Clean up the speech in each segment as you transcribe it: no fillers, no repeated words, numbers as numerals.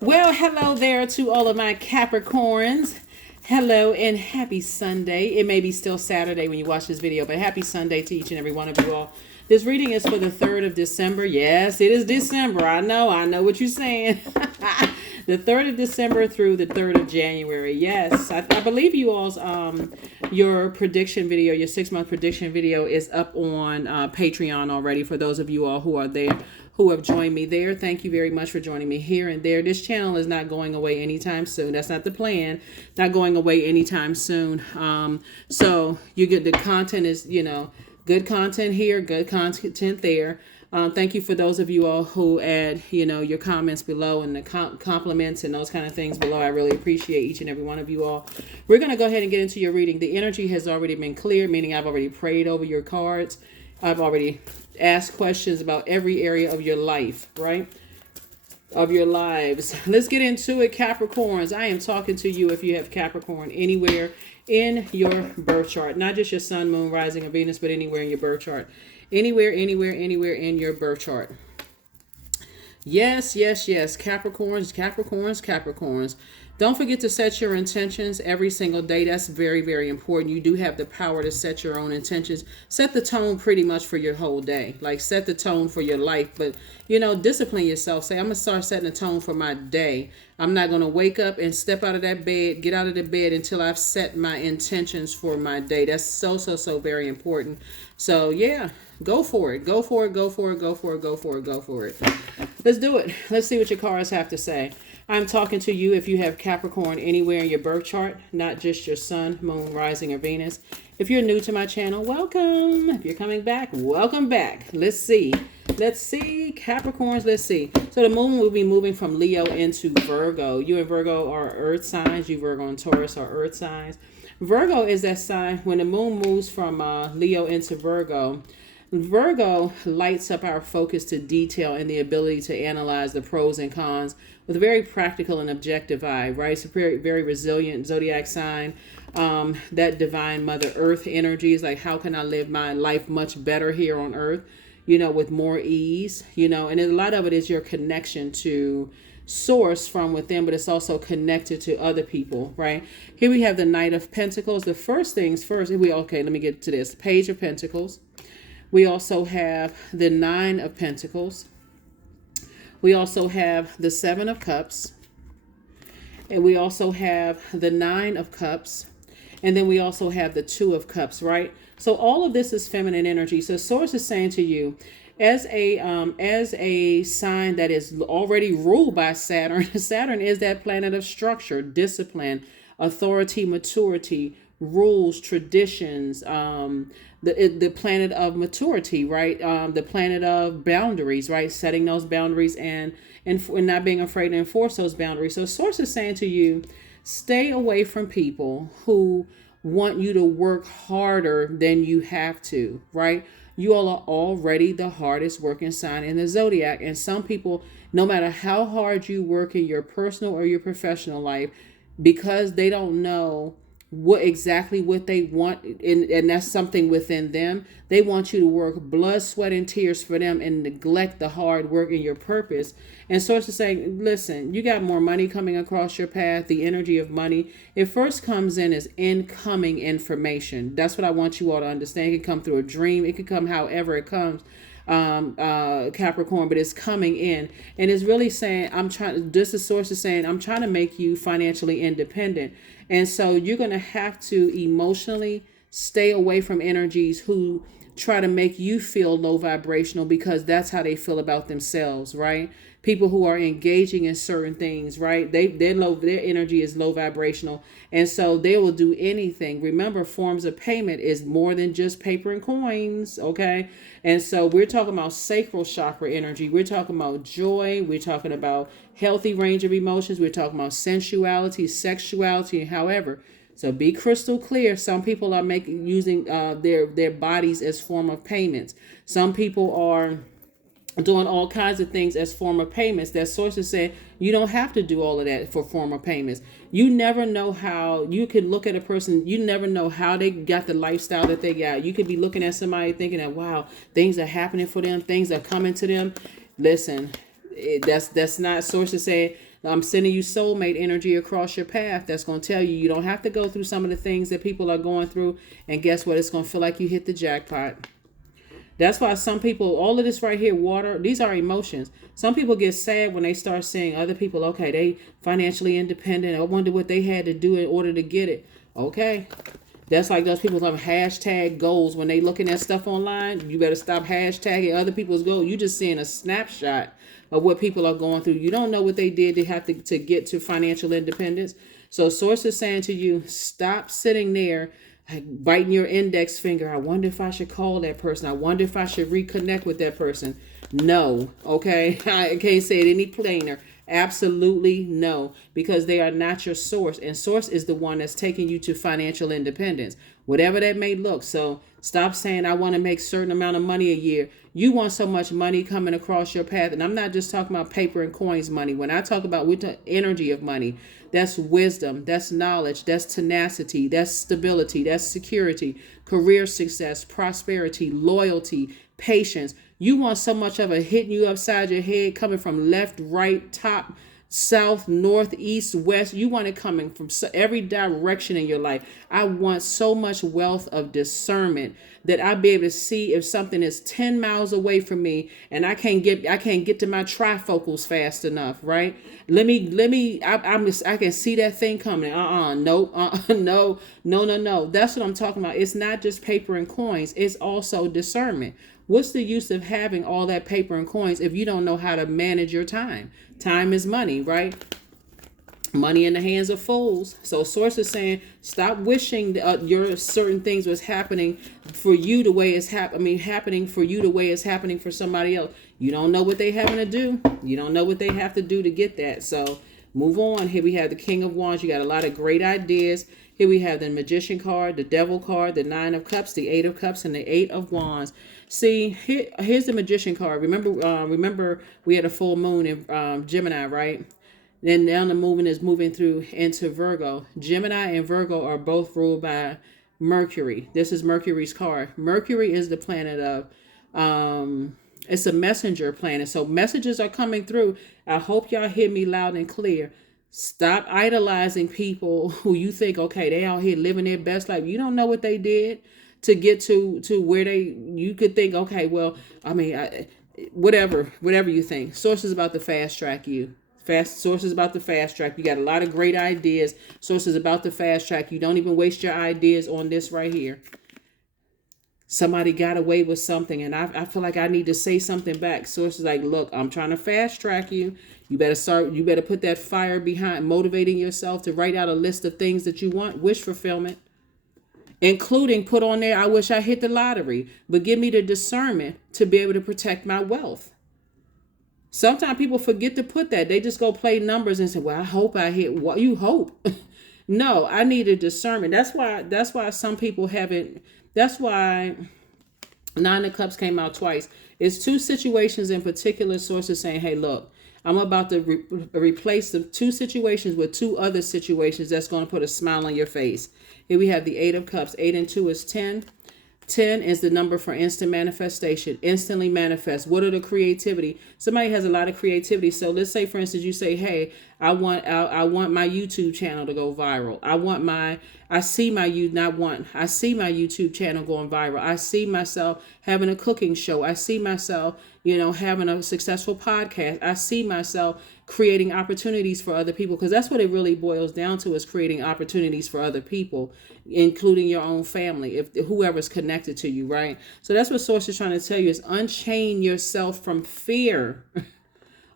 Well, hello there to all of my Capricorns. Hello and happy Sunday. It may be still Saturday when you watch this video, but happy Sunday to each and every one of you all. This reading is for the 3rd of December. Yes, it is December. I know what you're saying. The 3rd of December through the 3rd of January. Yes, I believe you all's your prediction video, your 6-month prediction video is up on Patreon already for those of you all who are there, who have joined me there. Thank you very much for joining me here and there. This channel is not going away anytime soon. That's not the plan. Not going away anytime soon. So you get the content is, good content here, good content there. Thank you for those of you all who add, your comments below and the compliments and those kind of things below. I really appreciate each and every one of you all. We're going to go ahead and get into your reading. The energy has already been cleared, meaning I've already prayed over your cards. I've already asked questions about every area of your life, right? Of your lives. Let's get into it, Capricorns. I am talking to you if you have Capricorn anywhere in your birth chart, not just your sun, moon, rising, or Venus, but anywhere in your birth chart. Anywhere in your birth chart. Yes. Capricorns. Don't forget to set your intentions every single day. That's very, very important. You do have the power to set your own intentions. Set the tone pretty much for your whole day. Like set the tone for your life. But, discipline yourself. Say, I'm going to start setting a tone for my day. I'm not going to wake up and step out of that bed, get out of the bed until I've set my intentions for my day. That's so very important. So, yeah, go for it. Go for it. Let's do it. Let's see what your cards have to say. I'm talking to you if you have Capricorn anywhere in your birth chart, not just your sun, moon, rising, or Venus. If you're new to my channel, welcome. If you're coming back, welcome back. Let's see, Capricorns, let's see. So the moon will be moving from Leo into Virgo. You and Virgo are earth signs. You Virgo and Taurus are earth signs. Virgo is that sign when the moon moves from Leo into Virgo. Virgo lights up our focus to detail and the ability to analyze the pros and cons with a very practical and objective eye, right? It's a very, very resilient zodiac sign. That divine mother earth energy is like, how can I live my life much better here on earth, with more ease, and a lot of it is your connection to source from within, but it's also connected to other people, right? Here we have the Knight of Pentacles. The first things first, let me get to this. Page of Pentacles. We also have the 9 of Pentacles. We also have the 7 of Cups. And we also have the 9 of Cups. And then we also have the 2 of Cups, right? So all of this is feminine energy. So Source is saying to you, as a sign that is already ruled by Saturn, Saturn is that planet of structure, discipline, authority, maturity, rules, traditions, the planet of maturity, right? The planet of boundaries, right? Setting those boundaries and not being afraid to enforce those boundaries. So Source is saying to you, stay away from people who want you to work harder than you have to, right? You all are already the hardest working sign in the zodiac. And some people, no matter how hard you work in your personal or your professional life, because they don't know what they want, and that's something within them, they want you to work blood, sweat, and tears for them and neglect the hard work and your purpose. And Source is saying, listen, you got more money coming across your path. The energy of money, it first comes in as incoming information. That's what I want you all to understand. It can come through a dream. It can come however it comes, Capricorn, but it's coming in and it's really saying, Source is saying, I'm trying to make you financially independent. And so you're going to have to emotionally stay away from energies who try to make you feel low vibrational, because that's how they feel about themselves, right? People who are engaging in certain things, right? Their energy is low vibrational. And so they will do anything. Remember, forms of payment is more than just paper and coins. Okay. And so we're talking about sacral chakra energy. We're talking about joy. We're talking about healthy range of emotions. We're talking about sensuality, sexuality, however. So be crystal clear. Some people are using their bodies as form of payments. Some people are doing all kinds of things as form of payments. That Sources say you don't have to do all of that for form of payments. You never know how you could look at a person. You never know how they got the lifestyle that they got. You could be looking at somebody thinking that, wow, things are happening for them. Things are coming to them. Listen, that's not Sources saying I'm sending you soulmate energy across your path that's going to tell you you don't have to go through some of the things that people are going through. And guess what? It's going to feel like you hit the jackpot. That's why some people, all of this right here, water, these are emotions. Some people get sad when they start seeing other people, okay, they financially independent. I wonder what they had to do in order to get it. Okay. That's like those people have hashtag goals. When they looking at stuff online, you better stop hashtagging other people's goals. You just seeing a snapshot of what people are going through. You don't know what they did to have to get to financial independence. So source is saying to you, stop sitting there like biting your index finger. I wonder if I should call that person. I wonder if I should reconnect with that person. No, okay? I can't say it any plainer. Absolutely no, because they are not your source. And source is the one that's taking you to financial independence, whatever that may look. So stop saying, I want to make a certain amount of money a year. You want so much money coming across your path. And I'm not just talking about paper and coins money. When I talk about energy of money, that's wisdom, that's knowledge, that's tenacity, that's stability, that's security, career success, prosperity, loyalty, patience. You want so much of it hitting you upside your head, coming from left, right, top, south, north, east, west. You want it coming from every direction in your life. I want so much wealth of discernment that I'll be able to see if something is 10 miles away from me and I can't get to my trifocals fast enough, right? I can see that thing coming. Nope. No. That's what I'm talking about. It's not just paper and coins. It's also discernment. What's the use of having all that paper and coins if you don't know how to manage your time? Time is money, right? Money in the hands of fools. So source is saying, stop wishing your certain things was happening for you the way it's happening for you the way it's happening for somebody else. You don't know what they having to do. You don't know what they have to do to get that. So move on. Here we have the King of Wands. You got a lot of great ideas. Here we have the Magician card, the Devil card, the Nine of Cups, the Eight of Cups, and the Eight of Wands. See, here's the Magician card. Remember we had a full moon in Gemini, right? Then now the moon is moving through into Virgo. Gemini and Virgo are both ruled by Mercury. This is Mercury's card. Mercury is the planet of, it's a messenger planet. So messages are coming through. I hope y'all hear me loud and clear. Stop idolizing people who you think, okay, they out here living their best life. You don't know what they did to get to where you could think, okay, well, whatever you think. Source is about to fast track you. Source is about to fast track. You got a lot of great ideas. Source is about to fast track you. Don't even waste your ideas on this right here. Somebody got away with something and I feel like I need to say something back. Source is like, look, I'm trying to fast track you. You better put that fire behind motivating yourself to write out a list of things that you want, wish fulfillment, including put on there, I wish I hit the lottery, but give me the discernment to be able to protect my wealth. Sometimes people forget to put that. They just go play numbers and say, well, I hope I hit what you hope. No, I need a discernment. That's why some people haven't. That's why Nine of Cups came out twice. It's two situations in particular. Sources saying, hey, look, I'm about to replace the two situations with two other situations that's going to put a smile on your face. Here we have the Eight of Cups. 8 and 2 is 10. 10 is the number for instant manifestation. Instantly manifest. What are the creativity? Somebody has a lot of creativity. So let's say, for instance, you say, hey, I want my YouTube channel to go viral. I see my YouTube channel going viral. I see myself having a cooking show. I see myself, having a successful podcast. I see myself creating opportunities for other people, because that's what it really boils down to, is creating opportunities for other people, including your own family, if whoever's connected to you, right? So that's what Source is trying to tell you, is unchain yourself from fear.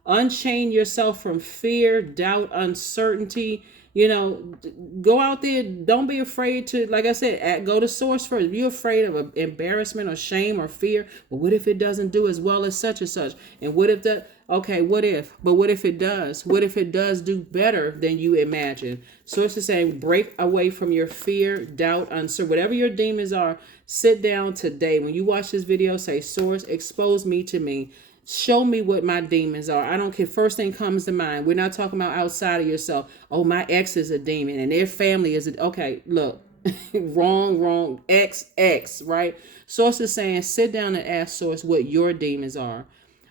Unchain yourself from fear, doubt, uncertainty. Go out there. Don't be afraid to, like I said, go to Source first. If you're afraid of embarrassment or shame or fear, but what if it doesn't do as well as such and such? And what if what if? But what if it does? What if it does do better than you imagine? Source is saying, break away from your fear, doubt, uncertainty. Whatever your demons are, sit down today. When you watch this video, say, Source, expose me to me. Show me what my demons are. I don't care. First thing comes to mind. We're not talking about outside of yourself. Oh, my ex is a demon and their family is okay, look. wrong. X, right? Source is saying, sit down and ask Source what your demons are.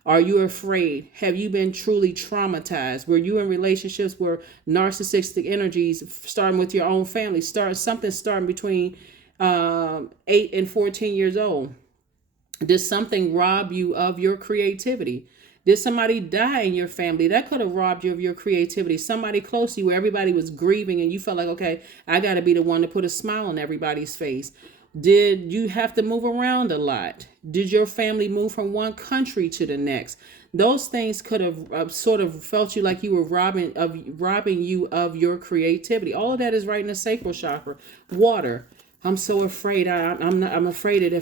Are you afraid? Have you been truly traumatized? Were you in relationships where narcissistic energies, starting with your own family, starting between 8 and 14 years old? Did something rob you of your creativity? Did somebody die in your family? That could have robbed you of your creativity. Somebody close to you where everybody was grieving and you felt like, okay, I got to be the one to put a smile on everybody's face. Did you have to move around a lot? Did your family move from one country to the next? Those things could have sort of felt you like you were robbing you of your creativity. All of that is right in the sacral chakra. Water. I'm so afraid. I'm afraid that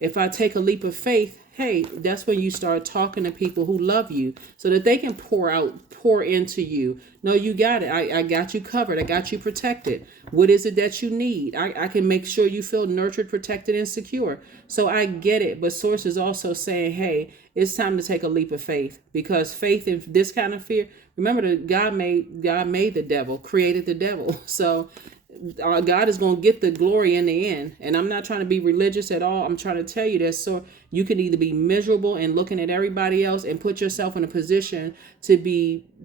if I take a leap of faith, hey, that's when you start talking to people who love you so that they can pour into you. No, you got it. I got you covered. I got you protected. What is it that you need? I can make sure you feel nurtured, protected, and secure. So I get it. But Source is also saying, hey, it's time to take a leap of faith, because faith in this kind of fear. Remember that God made the devil, created the devil. So God is going to get the glory in the end. And I'm not trying to be religious at all. I'm trying to tell you that so you can either be miserable and looking at everybody else and put yourself in a position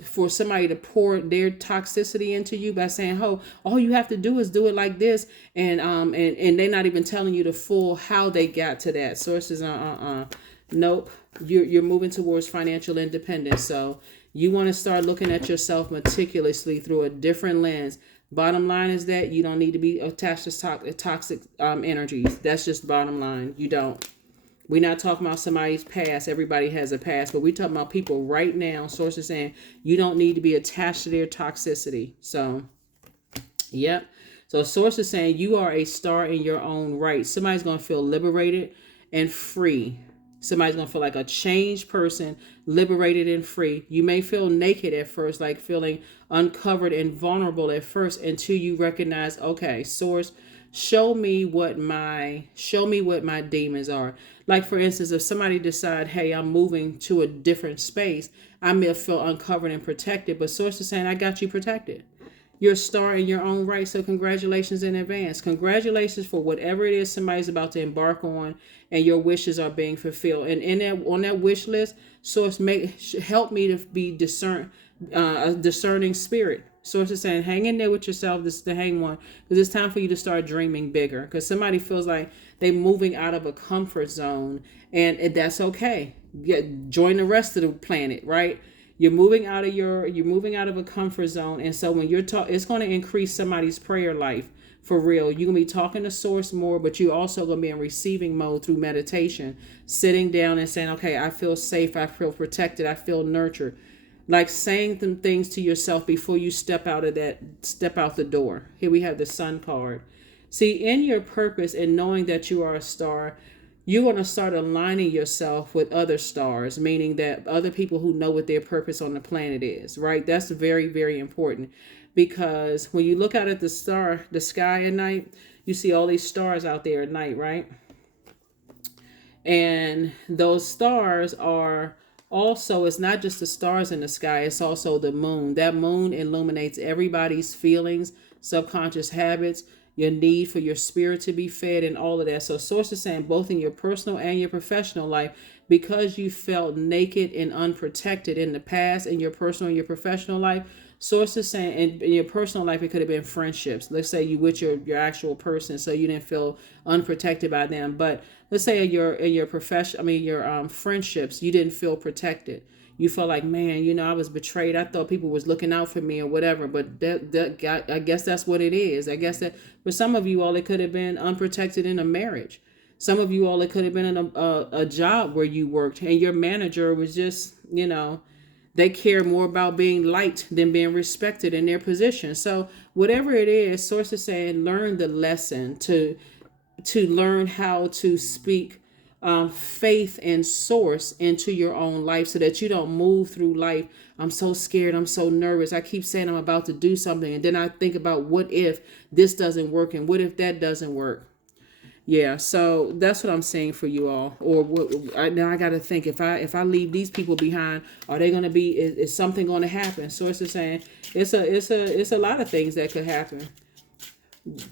for somebody to pour their toxicity into you by saying, oh, all you have to do is do it like this. And they're not even telling you the full how they got to that. Sources, nope. You're moving towards financial independence. So you want to start looking at yourself meticulously through a different lens. Bottom line is that you don't need to be attached to toxic energies. That's just bottom line. You don't. We're not talking about somebody's past. Everybody has a past, but we're talking about people right now. Source is saying you don't need to be attached to their toxicity. So, yep. So Source is saying you are a star in your own right. Somebody's going to feel liberated and free. Somebody's going to feel like a changed person, liberated and free. You may feel naked at first, like feeling uncovered and vulnerable at first, until you recognize, okay, Source, show me what my demons are. Like, for instance, if somebody decide, hey, I'm moving to a different space, I may feel uncovered and protected, but Source is saying, I got you protected. You're a star in your own right, so congratulations in advance. Congratulations for whatever it is somebody's about to embark on, and your wishes are being fulfilled. And on that wish list, Source, help me to be a discerning spirit. Source is saying, hang in there with yourself. This is the hang one, because it's time for you to start dreaming bigger. Because somebody feels like they're moving out of a comfort zone, and that's okay. Join the rest of the planet, right? You're moving out of a comfort zone. And so when it's going to increase somebody's prayer life for real. You're going to be talking to Source more, but you're also going to be in receiving mode through meditation, sitting down and saying, okay, I feel safe. I feel protected. I feel nurtured. Like saying them things to yourself before you step out the door. Here we have the Sun card. See, in your purpose and knowing that you are a star, you're going to start aligning yourself with other stars, meaning that other people who know what their purpose on the planet is, right? That's very, very important, because when you look out at the sky at night, you see all these stars out there at night, right? And those stars are also, it's not just the stars in the sky, it's also the moon. That moon illuminates everybody's feelings, subconscious habits, your need for your spirit to be fed, and all of that. So Source is saying both in your personal and your professional life, because you felt naked and unprotected in the past in your personal and your professional life, Source is saying in your personal life, it could have been friendships. Let's say you with your actual person, so you didn't feel unprotected by them. But let's say in your profession, your friendships, you didn't feel protected. You felt like, man, I was betrayed. I thought people was looking out for me or whatever. But I guess that's what it is. I guess that for some of you all, it could have been unprotected in a marriage. Some of you all, it could have been in a job where you worked and your manager was just, they care more about being liked than being respected in their position. So whatever it is, Source is saying, learn the lesson to learn how to speak faith and Source into your own life, so that you don't move through life. I'm so scared. I'm so nervous. I keep saying I'm about to do something, and then I think about what if this doesn't work, and what if that doesn't work. Yeah, so that's what I'm saying for you all. Or now I got to think, if I leave these people behind, are they going to be? Is something going to happen? Source is saying it's a lot of things that could happen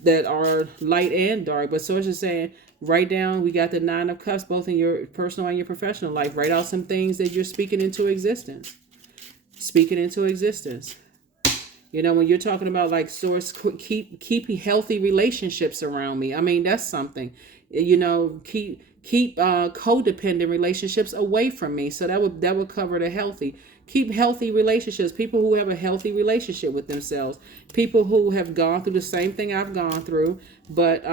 that are light and dark. But Source is saying Write down, we got the 9 of Cups, both in your personal and your professional life. Write out some things that you're speaking into existence. Speaking into existence. You know, when you're talking about like source, keep healthy relationships around me. I mean, that's something. You know, keep codependent relationships away from me. So that would cover the healthy. Keep healthy relationships. People who have a healthy relationship with themselves. People who have gone through the same thing I've gone through, but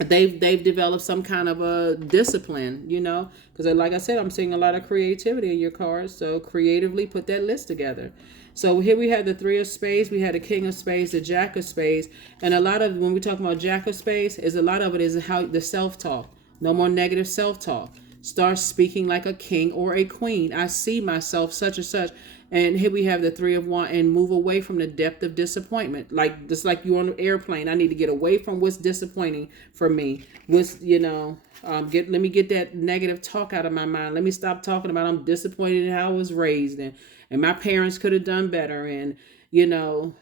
they've developed some kind of a discipline, you know, because like I said, I'm seeing a lot of creativity in your cards. So creatively put that list together. So here we have the 3 of Spades, we had the King of Spades, the Jack of Spades, and a lot of, when we talk about Jack of Spades, is a lot of it is how the self-talk. No more negative self-talk. Start speaking like a king or a queen. I see myself such and such. And here we have the 3 of Wands, and move away from the depth of disappointment. Like, just like you're on an airplane, I need to get away from what's disappointing for me. What's, you know, let me get that negative talk out of my mind. Let me stop talking about I'm disappointed in how I was raised, and my parents could have done better, and you know,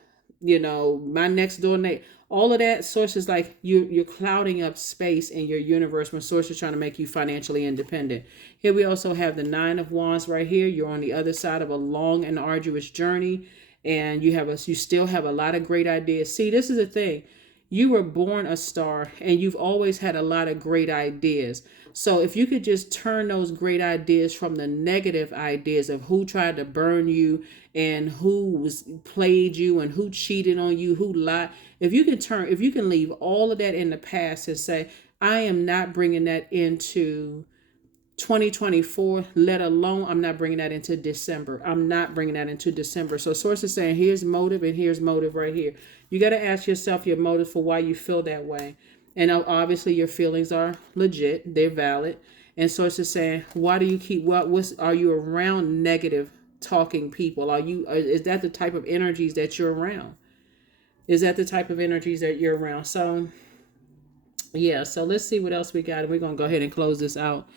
my next door neighbor. All of that source is like you're clouding up space in your universe when source is trying to make you financially independent. Here we also have the 9 of Wands right here. You're on the other side of a long and arduous journey, and you still have a lot of great ideas. See, this is the thing. You were born a star, and you've always had a lot of great ideas. So if you could just turn those great ideas from the negative ideas of who tried to burn you and who played you and who cheated on you, who lied. If you can leave all of that in the past and say, I am not bringing that into 2024, let alone I'm not bringing that into December. I'm not bringing that into December. So source is saying, here's motive and here's motive right here. You got to ask yourself your motive for why you feel that way. And obviously your feelings are legit. They're valid. And source is saying, why do you keep, are you around negative talking people? Is that the type of energies that you're around? Is that the type of energies that you're around? So yeah, so let's see what else we got. And we're going to go ahead and close this out.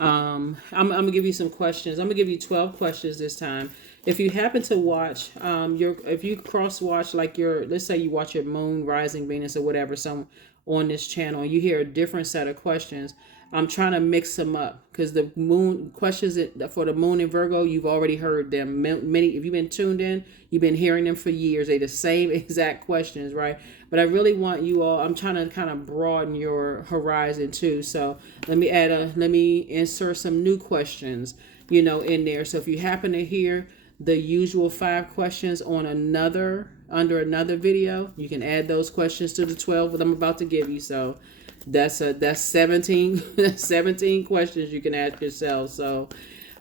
I'm gonna give you some questions. I'm gonna give you 12 questions this time. If you happen to watch if you cross watch, like let's say you watch your moon, rising, Venus, or whatever, some on this channel, you hear a different set of questions. I'm trying to mix them up because the moon questions for the moon in Virgo, you've already heard them. Many, if you've been tuned in, you've been hearing them for years. They're the same exact questions, right? But I really want you all, I'm trying to kind of broaden your horizon too. So let me insert some new questions, in there. So if you happen to hear the usual 5 questions under another video, you can add those questions to the 12 that I'm about to give you. So that's 17 questions you can ask yourself. So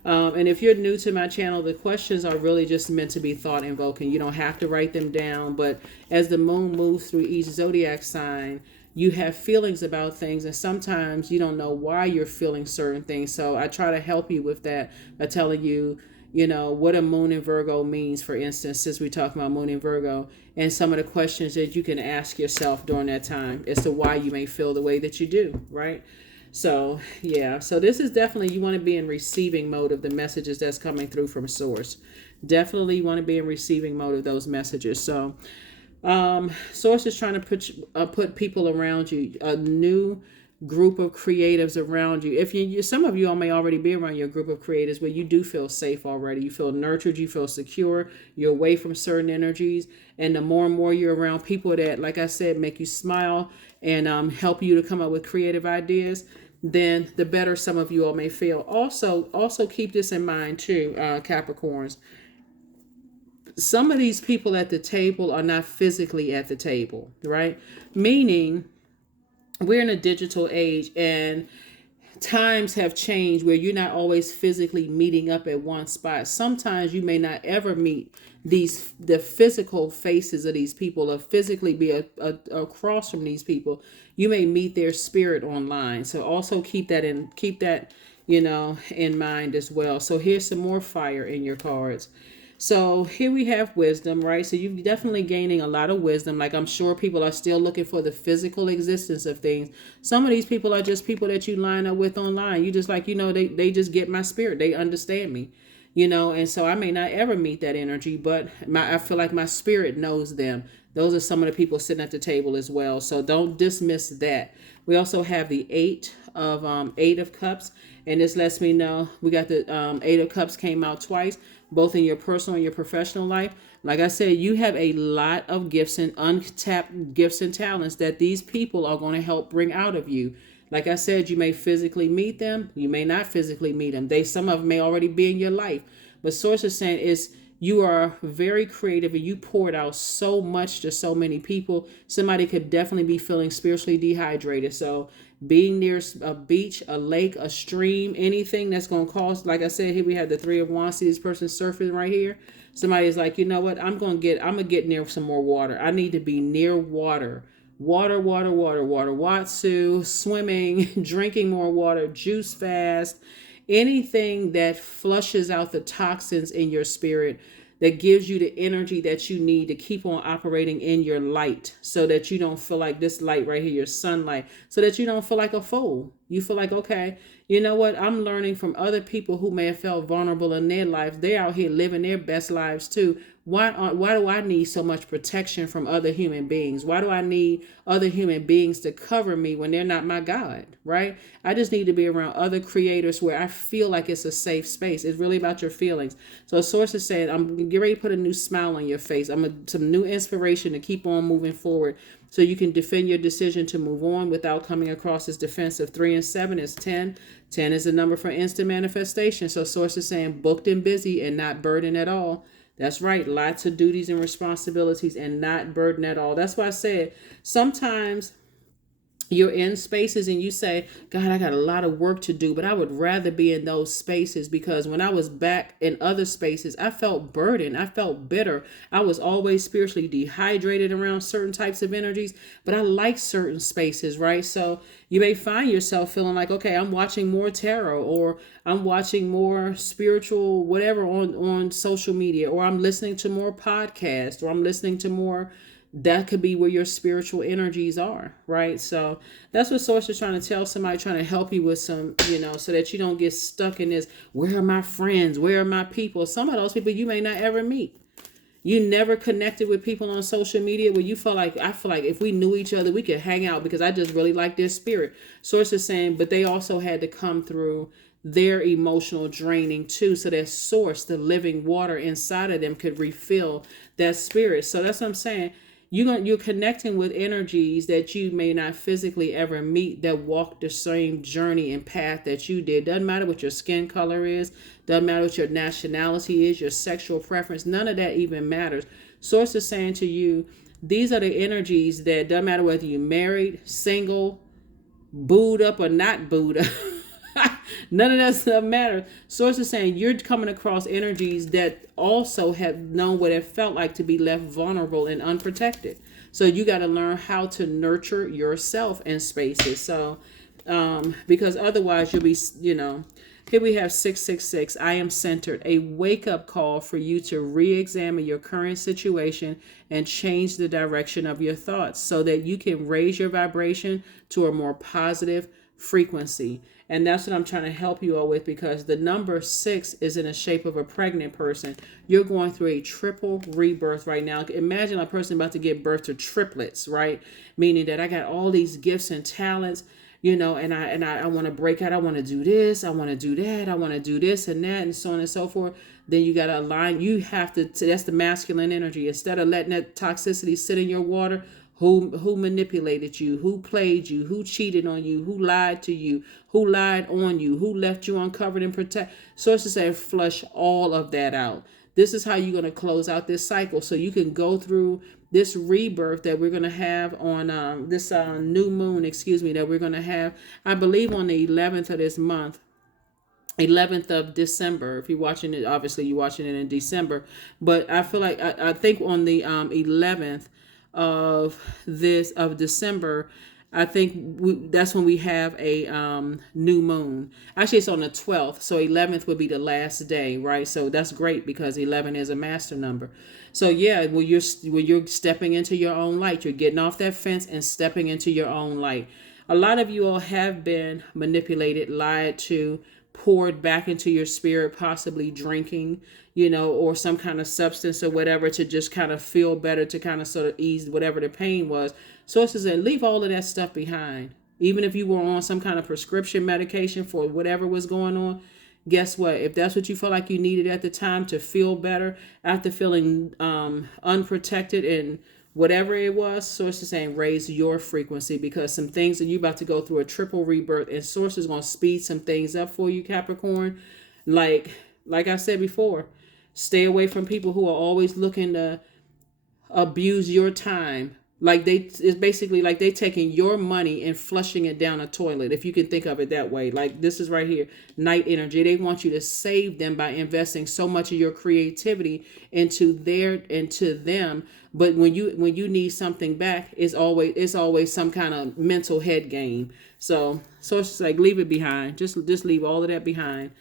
and if you're new to my channel, the questions are really just meant to be thought invoking. You don't have to write them down, but as the moon moves through each zodiac sign, you have feelings about things, and sometimes you don't know why you're feeling certain things. So I try to help you with that by telling you, what a moon in Virgo means, for instance, since we're talking about moon in Virgo, and some of the questions that you can ask yourself during that time as to why you may feel the way that you do, right? So, yeah. So this is definitely, you want to be in receiving mode of the messages that's coming through from source. Definitely want to be in receiving mode of those messages. So, source is trying to put people around you, a new group of creatives around you. If some of you all may already be around your group of creatives where you do feel safe already. You feel nurtured, you feel secure, you're away from certain energies. And the more and more you're around people that, like I said, make you smile and help you to come up with creative ideas, then the better some of you all may feel. Also keep this in mind too, Capricorns. Some of these people at the table are not physically at the table, right? Meaning, we're in a digital age and times have changed where you're not always physically meeting up at one spot. Sometimes you may not ever meet the physical faces of these people or physically be across from these people. You may meet their spirit online. So also keep that in mind as well. So here's some more fire in your cards. So here we have wisdom, right? So you're definitely gaining a lot of wisdom. Like, I'm sure people are still looking for the physical existence of things. Some of these people are just people that you line up with online. You just like, they just get my spirit. They understand me, and so I may not ever meet that energy, but I feel like my spirit knows them. Those are some of the people sitting at the table as well. So don't dismiss that. We also have the Eight of Cups, and this lets me know we got the Eight of Cups came out twice, both in your personal and your professional life. Like I said, you have a lot of gifts and untapped gifts and talents that these people are going to help bring out of you. Like I said, you may physically meet them, you may not physically meet them. Some of them may already be in your life. But Source is saying is you are very creative and you poured out so much to so many people. Somebody could definitely be feeling spiritually dehydrated. So being near a beach, a lake, a stream, anything that's going to cause, like I said, here we have the Three of Wands. See this person surfing right here. Somebody's like, you know what? I'm gonna get near some more water. I need to be near water. Water. Watsu, swimming, drinking more water, juice fast, anything that flushes out the toxins in your spirit, that gives you the energy that you need to keep on operating in your light, so that you don't feel like this light right here, your sunlight, so that you don't feel like a fool. You feel like, okay, you know what? I'm learning from other people who may have felt vulnerable in their lives. They're out here living their best lives too. Why do I need so much protection from other human beings? Why do I need other human beings to cover me when they're not my God, right? I just need to be around other creators where I feel like it's a safe space. It's really about your feelings. So Source is saying, I'm getting ready to put a new smile on your face. Some new inspiration to keep on moving forward, so you can defend your decision to move on without coming across as defensive. 3 and 7 is 10. 10 is the number for instant manifestation. So Source is saying booked and busy and not burdened at all. That's right. Lots of duties and responsibilities and not burden at all. That's why I said sometimes you're in spaces and you say, God, I got a lot of work to do, but I would rather be in those spaces, because when I was back in other spaces, I felt burdened. I felt bitter. I was always spiritually dehydrated around certain types of energies, but I like certain spaces, right? So you may find yourself feeling like, okay, I'm watching more tarot, or I'm watching more spiritual, whatever on social media, or I'm listening to more podcasts, or I'm listening to more. That could be where your spiritual energies are, right? So that's what Source is trying to tell somebody, trying to help you with some, so that you don't get stuck in this, where are my friends? Where are my people? Some of those people you may not ever meet. You never connected with people on social media where you feel like, I feel like if we knew each other, we could hang out because I just really like their spirit. Source is saying, but they also had to come through their emotional draining too, so that Source, the living water inside of them, could refill that spirit. So that's what I'm saying. You're connecting with energies that you may not physically ever meet, that walk the same journey and path that you did. Doesn't matter what your skin color is. Doesn't matter what your nationality is, your sexual preference. None of that even matters. Source is saying to you, these are the energies that doesn't matter whether you're married, single, booed up or not booed up. None of that stuff matters. Source is saying you're coming across energies that also have known what it felt like to be left vulnerable and unprotected. So you got to learn how to nurture yourself in spaces. So, because otherwise you'll be, here we have 666. I am centered. A wake-up call for you to re-examine your current situation and change the direction of your thoughts so that you can raise your vibration to a more positive frequency. And that's what I'm trying to help you all with, because the number 6 is in the shape of a pregnant person. You're going through a triple rebirth right now. Imagine a person about to give birth to triplets, right? Meaning that I got all these gifts and talents, and I want to break out. I want to do this. I want to do that. I want to do this and that, and so on and so forth. Then you got to align. You have to, that's the masculine energy. Instead of letting that toxicity sit in your water, who manipulated you, who played you, who cheated on you, who lied to you, who lied on you, who left you uncovered and protect. Sources say flush all of that out. This is how you're going to close out this cycle, so you can go through this rebirth that we're going to have on this new moon, that we're going to have, I believe, on the 11th of this month. 11th of December. If you're watching it, obviously you're watching it in December, but I feel like I think on the 11th of December, I think that's when we have a new moon. Actually, it's on the 12th, so 11th would be the last day, right? So that's great because 11 is a master number. So yeah, when you're stepping into your own light, you're getting off that fence and stepping into your own light. A lot of you all have been manipulated, lied to, poured back into your spirit, possibly drinking, or some kind of substance or whatever to just kind of feel better, to kind of sort of ease whatever the pain was. Sources said, leave all of that stuff behind. Even if you were on some kind of prescription medication for whatever was going on, guess what? If that's what you felt like you needed at the time to feel better after feeling unprotected and whatever it was, Source is saying raise your frequency, because some things that you're about to go through a triple rebirth, and Source is going to speed some things up for you, Capricorn. Like I said before, stay away from people who are always looking to abuse your time. It's basically like they taking your money and flushing it down a toilet, if you can think of it that way. Like this is right here, night energy. They want you to save them by investing so much of your creativity into them. But when you need something back, it's always some kind of mental head game. So it's just like leave it behind. Just leave all of that behind.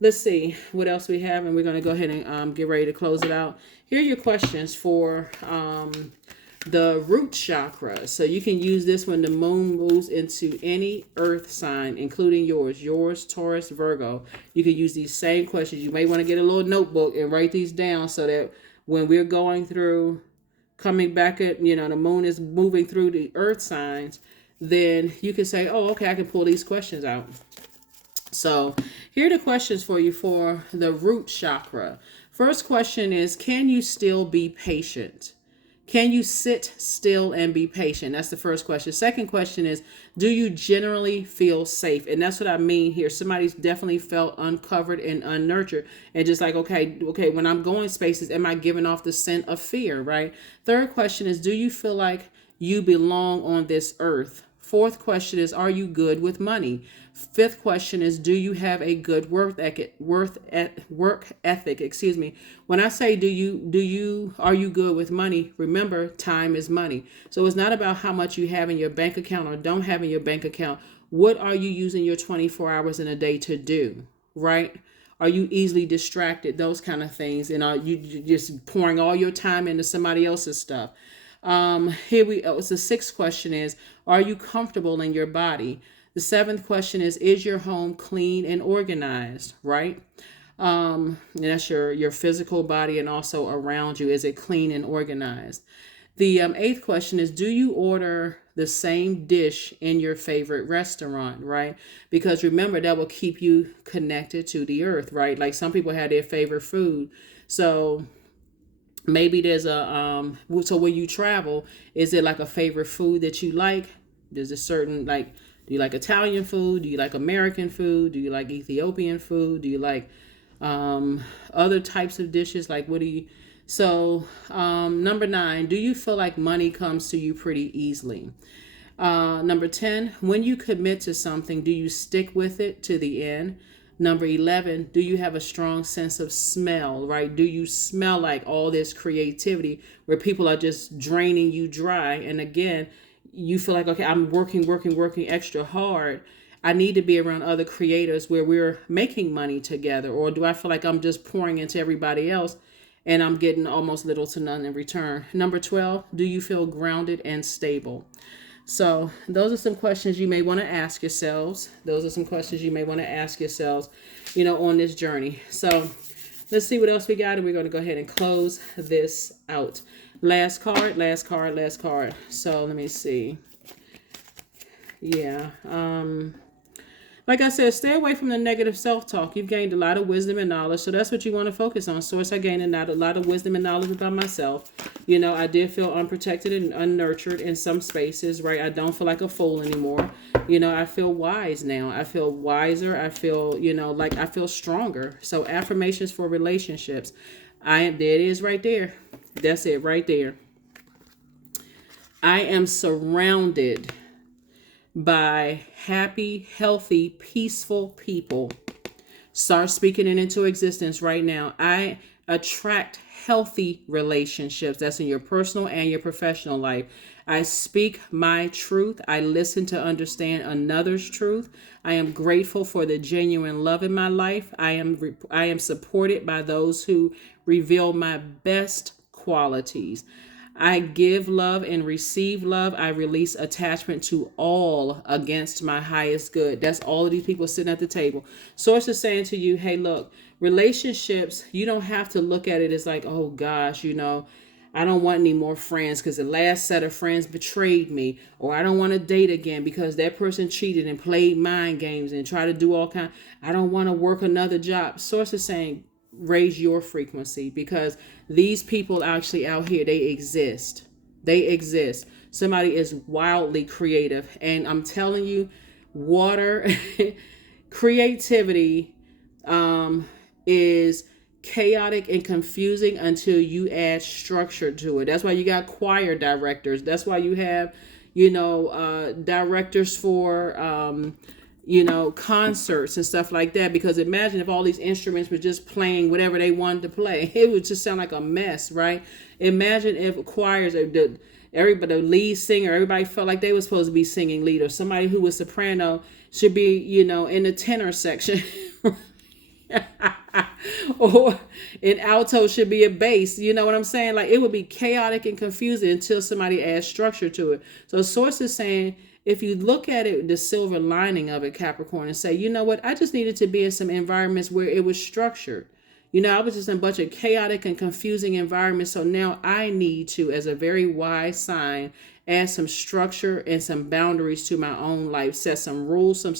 Let's see what else we have, and we're going to go ahead and get ready to close it out. Here are your questions for the root chakra. So you can use this when the moon moves into any earth sign, including yours, Taurus, Virgo. You can use these same questions. You may want to get a little notebook and write these down so that when we're going through, coming back at, the moon is moving through the earth signs, then you can say, oh, okay, I can pull these questions out. So here are the questions for you for the root chakra. First question is, can you still be patient? Can you sit still and be patient? That's the first question. Second question is, do you generally feel safe? And that's what I mean here. Somebody's definitely felt uncovered and unnurtured. And just like, okay, when I'm going spaces, am I giving off the scent of fear, right? Third question is, do you feel like you belong on this earth? Fourth question is, are you good with money? Fifth question is, do you have a good work ethic? Excuse me. When I say are you good with money? Remember, time is money. So it's not about how much you have in your bank account or don't have in your bank account. What are you using your 24 hours in a day to do, right? Are you easily distracted? Those kind of things. And are you just pouring all your time into somebody else's stuff? The sixth question is, are you comfortable in your body? The seventh question is your home clean and organized, right? And that's your physical body, and also around you. Is it clean and organized? The eighth question is, do you order the same dish in your favorite restaurant, right? Because remember, that will keep you connected to the earth, right? Like some people have their favorite food. So maybe there's so when you travel, is it like a favorite food that you like? There's a certain, like, do you like Italian food? Do you like American food? Do you like Ethiopian food? Do you like other types of dishes? Like, what do you... So, number 9, do you feel like money comes to you pretty easily? Number 10, when you commit to something, do you stick with it to the end? Number 11, do you have a strong sense of smell, right? Do you smell like all this creativity where people are just draining you dry? And again, you feel like, okay, I'm working extra hard. I need to be around other creators where we're making money together. Or do I feel like I'm just pouring into everybody else and I'm getting almost little to none in return? Number 12, do you feel grounded and stable? So those are some questions you may want to ask yourselves. On this journey. So let's see what else we got, and we're going to go ahead and close this out. Last card. So let me see. Yeah. Like I said, stay away from the negative self-talk. You've gained a lot of wisdom and knowledge, so that's what you want to focus on. Source, I gained a lot of wisdom and knowledge about myself. I did feel unprotected and unnurtured in some spaces, right? I don't feel like a fool anymore. I feel wise now. I feel wiser. I feel, like I feel stronger. So affirmations for relationships. There it is right there. That's it right there. I am surrounded by happy, healthy, peaceful people. Start speaking it into existence right now. I attract healthy relationships. That's in your personal and your professional life. I speak my truth. I listen to understand another's truth. I am grateful for the genuine love in my life. I am supported by those who reveal my best qualities. I give love and receive love. I release attachment to all against my highest good. That's all of these people sitting at the table. Source is saying to you, hey, look, relationships, you don't have to look at it as like, oh gosh, I don't want any more friends because the last set of friends betrayed me, or I don't want to date again because that person cheated and played mind games and tried to do all kind. I don't want to work another job. Source is saying raise your frequency, because these people actually out here, they exist. They exist. Somebody is wildly creative, and I'm telling you, water creativity is chaotic and confusing until you add structure to it. That's why you got choir directors. That's why you have, directors for, concerts and stuff like that. Because imagine if all these instruments were just playing whatever they wanted to play. It would just sound like a mess, right? Imagine if choirs, everybody, the lead singer, everybody felt like they were supposed to be singing lead, or somebody who was soprano should be, in the tenor section. Or an alto should be a bass. You know what I'm saying? Like, it would be chaotic and confusing until somebody adds structure to it. So source is saying, if you look at it, the silver lining of it, Capricorn, and say, you know what, I just needed to be in some environments where it was structured. I was just in a bunch of chaotic and confusing environments. So now I need to, as a very wise sign, add some structure and some boundaries to my own life, set some rules, some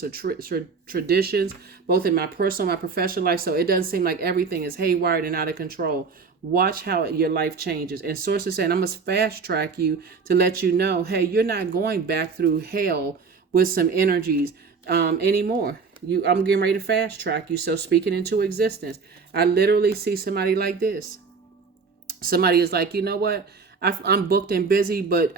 traditions, both in my personal and my professional life, so it doesn't seem like everything is haywired and out of control. Watch how your life changes. And source is saying, I must fast track you to let you know, hey, you're not going back through hell with some energies anymore. I'm getting ready to fast track you. So speaking into existence, I literally see somebody like this. Somebody is like, you know what? I'm booked and busy, but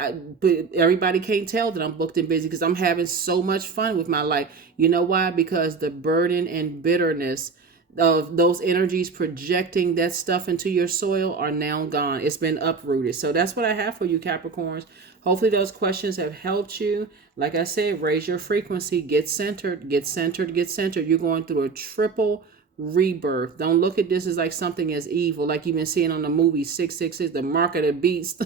everybody can't tell that I'm booked and busy because I'm having so much fun with my life. You know why? Because the burden and bitterness of those energies projecting that stuff into your soil are now gone. It's been uprooted. So that's what I have for you, Capricorns. Hopefully those questions have helped you. Like I said, raise your frequency, get centered, get centered, get centered. You're going through a triple rebirth. Don't look at this as like something as evil, like you've been seeing on the movie 666, the mark of the beast.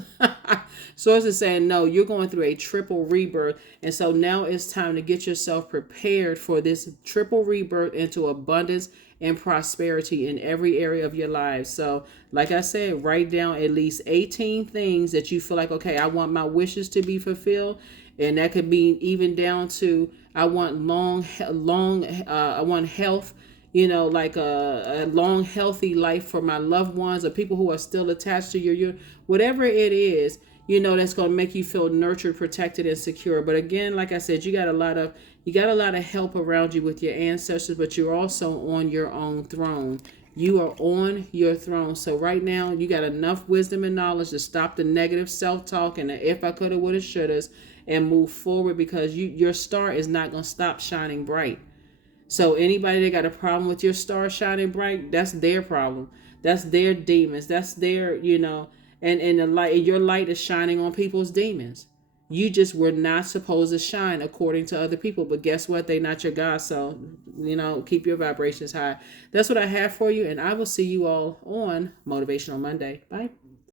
Source is saying, no, you're going through a triple rebirth. And so now it's time to get yourself prepared for this triple rebirth into abundance and prosperity in every area of your life. So like I said, write down at least 18 things that you feel like, okay, I want my wishes to be fulfilled. And that could be even down to, I want I want health, like a long, healthy life for my loved ones or people who are still attached to your whatever it is, that's going to make you feel nurtured, protected, and secure. But again, like I said, you got a lot of help around you with your ancestors, but you're also on your own throne. You are on your throne. So right now, you got enough wisdom and knowledge to stop the negative self-talk and the if I coulda, woulda, shouldas, and move forward, because your star is not going to stop shining bright. So anybody that got a problem with your star shining bright, that's their problem. That's their demons. That's their, and the light, your light is shining on people's demons. You just were not supposed to shine according to other people. But guess what? They're not your God. So, keep your vibrations high. That's what I have for you. And I will see you all on Motivational Monday. Bye.